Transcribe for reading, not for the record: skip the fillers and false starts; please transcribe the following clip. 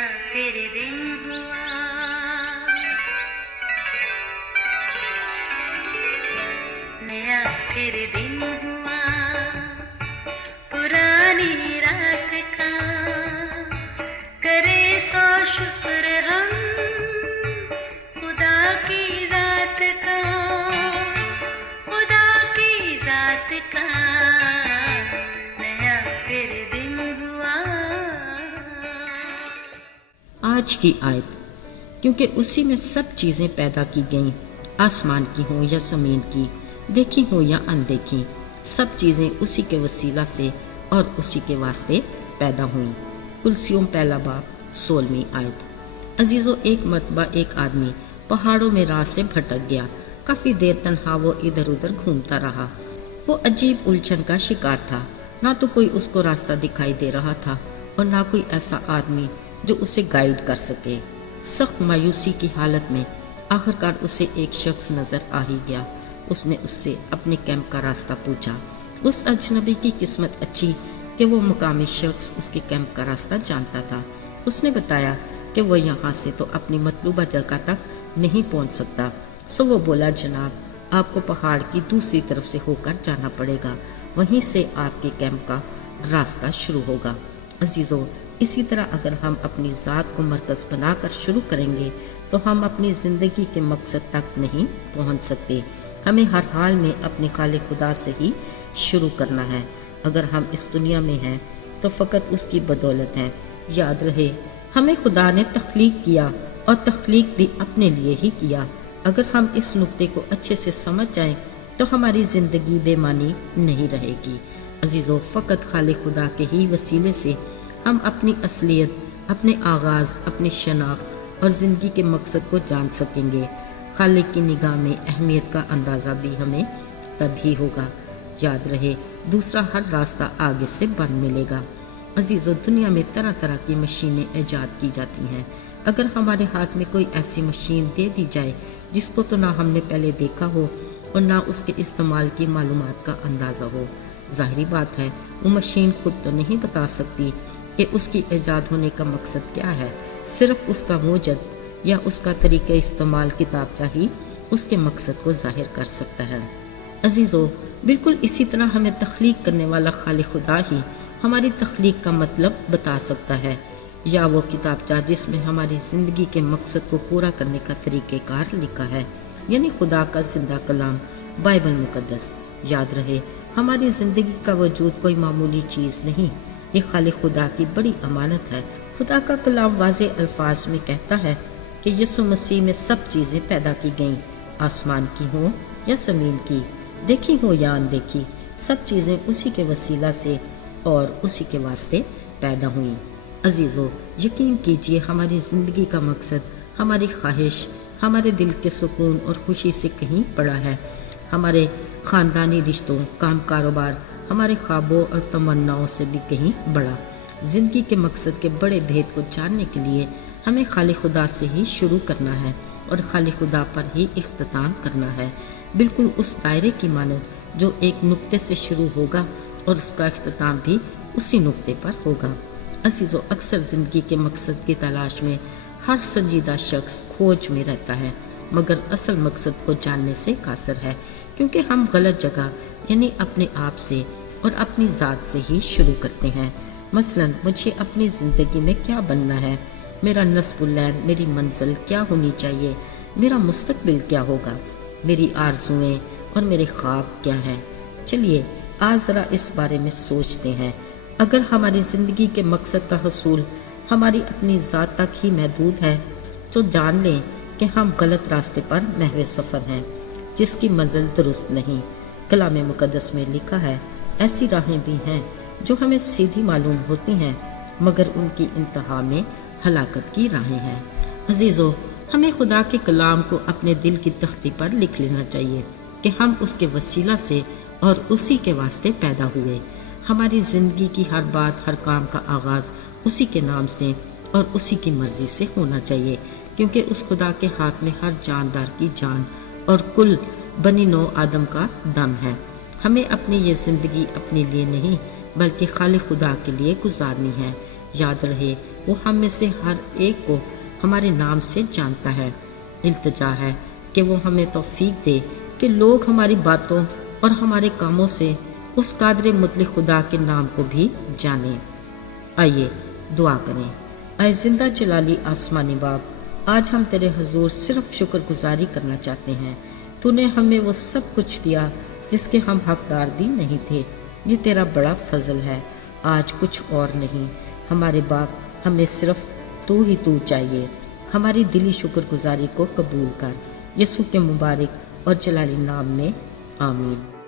नया फिर दिन हुआ, नया फिर दिन हुआ, पुरानी रात का करे सो शुक्र हम खुदा की जात का, खुदा की जात का नया फिर दिन हुआ। आज की आयत, क्योंकि उसी में सब चीज़ें पैदा की गईं, आसमान की हों या ज़मीन की, देखी हों या अनदेखी, सब चीज़ें उसी के वसीला से और उसी के वास्ते पैदा हुईं। कुलसियों पहला बाब 16वीं आयत। अजीज़ों, एक मरतबा एक आदमी पहाड़ों में राह से भटक गया। काफ़ी देर तन्हा वो इधर उधर घूमता रहा। वो अजीब उलझन का शिकार था। ना तो कोई उसको रास्ता दिखाई दे रहा था और ना कोई ऐसा आदमी जो उसे गाइड कर सके। सख्त मायूसी की हालत में आखिरकार उसे एक शख्स नजर आ ही गया। उसने उससे अपने कैंप का रास्ता पूछा। उस अजनबी की किस्मत अच्छी कि वो मुकामी शख्स उसके कैंप का रास्ता जानता था। उसने बताया कि वो यहाँ से तो अपनी मतलूबा जगह तक नहीं पहुँच सकता। सो वो बोला, जनाब, आपको पहाड़ की दूसरी तरफ से होकर जाना पड़ेगा, वहीं से आपके कैंप का रास्ता शुरू होगा। अजीज़ों, इसी तरह अगर हम अपनी ज़ात को मरकज़ बनाकर शुरू करेंगे तो हम अपनी ज़िंदगी के मकसद तक नहीं पहुंच सकते। हमें हर हाल में अपने खालिक खुदा से ही शुरू करना है। अगर हम इस दुनिया में हैं तो फ़कत उसकी बदौलत हैं। याद रहे, हमें खुदा ने तख्लीक किया और तख्लीक भी अपने लिए ही किया। अगर हम इस नुक्ते को अच्छे से समझ जाएं तो हमारी ज़िंदगी बेमानी नहीं रहेगी। अजीज़ों, फ़कत खालिक खुदा के ही वसीले से हम अपनी असलियत, अपने आगाज़, अपनी शनाख्त और ज़िंदगी के मकसद को जान सकेंगे। खालिक की निगाह में अहमियत का अंदाज़ा भी हमें तभी होगा। याद रहे, दूसरा हर रास्ता आगे से बंद मिलेगा। अजीज़ों, दुनिया में तरह तरह की मशीनें ईजाद की जाती हैं। अगर हमारे हाथ में कोई ऐसी मशीन दे दी जाए जिसको तो ना हमने पहले देखा हो और ना उसके इस्तेमाल की मालूमात का अंदाज़ा हो, ज़ाहिरी बात है वो मशीन खुद तो नहीं बता सकती कि उसकी ईजाद होने का मकसद क्या है। सिर्फ उसका मूजद या उसका तरीक़ा इस्तेमाल किताबचा ही उसके मकसद को ज़ाहिर कर सकता है। अजीज़ों, बिल्कुल इसी तरह हमें तख्लीक करने वाला खालिक खुदा ही हमारी तख्लीक का मतलब बता सकता है, या वो किताबचा जिसमें हमारी ज़िंदगी के मकसद को पूरा करने का तरीक़ेकार लिखा है, यानी खुदा का ज़िंदा कलाम बाइबल मुक़द्दस। याद रहे, हमारी ज़िंदगी का वजूद कोई मामूली चीज़ नहीं, ये खालिक खुदा की बड़ी अमानत है। खुदा का कलाम वाज़े अल्फाज में कहता है कि यीशु मसीह में सब चीज़ें पैदा की गईं, आसमान की हों या ज़मीन की, देखी हो या अनदेखी, सब चीज़ें उसी के वसीला से और उसी के वास्ते पैदा हुई। अजीज़ों, यकीन कीजिए, हमारी ज़िंदगी का मकसद हमारी ख्वाहिश, हमारे दिल के सुकून और खुशी से कहीं बड़ा है। हमारे ख़ानदानी रिश्तों, काम कारोबार, हमारे ख्वाबों और तमन्नाओं से भी कहीं बड़ा। ज़िंदगी के मकसद के बड़े भेद को जानने के लिए हमें खालिक खुदा से ही शुरू करना है और खालिक खुदा पर ही इख्तिताम करना है, बिल्कुल उस दायरे की मानद जो एक नुक्ते से शुरू होगा और उसका इख्तिताम भी उसी नुक्ते पर होगा। अजीज़ों, अक्सर ज़िंदगी के मकसद की तलाश में हर संजीदा शख्स खोज में रहता है, मगर असल मकसद को जानने से कासर है, क्योंकि हम गलत जगह यानी अपने आप से और अपनी ज़ात से ही शुरू करते हैं। मसलन, मुझे अपनी ज़िंदगी में क्या बनना है, मेरा नस्बुल्लैन, मेरी मंजिल क्या होनी चाहिए, मेरा मुस्तकबिल क्या होगा, मेरी आरज़ुएं और मेरे ख्वाब क्या हैं। चलिए आज ज़रा इस बारे में सोचते हैं। अगर हमारी ज़िंदगी के मकसद का हसूल हमारी अपनी ज़ात तक ही महदूद है तो जान लें कि हम गलत रास्ते पर महवे सफ़र हैं, जिसकी मंजिल दुरुस्त नहीं। कलाम मुक़द्दस में लिखा है, ऐसी राहें भी हैं जो हमें सीधी मालूम होती हैं, मगर उनकी इंतहा में हलाकत की राहें हैं। अजीज़ों, हमें खुदा के कलाम को अपने दिल की तख्ती पर लिख लेना चाहिए कि हम उसके वसीला से और उसी के वास्ते पैदा हुए। हमारी ज़िंदगी की हर बात, हर काम का आगाज़ उसी के नाम से और उसी की मर्ज़ी से होना चाहिए, क्योंकि उस खुदा के हाथ में हर जानदार की जान और कुल बनी नौ आदम का दम है। हमें अपनी ये ज़िंदगी अपने लिए नहीं बल्कि खालिक खुदा के लिए गुजारनी है। یاد رہے وہ ہم میں سے ہر ایک کو ہمارے نام سے جانتا ہے۔ التجا ہے کہ وہ ہمیں توفیق دے کہ لوگ ہماری باتوں اور ہمارے کاموں سے اس قادر مطلق خدا کے نام کو بھی جانیں۔ آئیے دعا کریں۔ اے زندہ جلالی آسمانی باپ، آج ہم تیرے حضور صرف شکر گزاری کرنا چاہتے ہیں۔ تو نے ہمیں وہ سب کچھ دیا جس کے ہم حقدار بھی نہیں تھے۔ یہ تیرا بڑا فضل ہے، آج کچھ اور نہیں۔ ہمارے باپ، ہمیں صرف تو ہی تو چاہیے۔ ہماری دلی شکر گزاری کو قبول کر، یسوع کے مبارک اور جلالی نام میں، آمین۔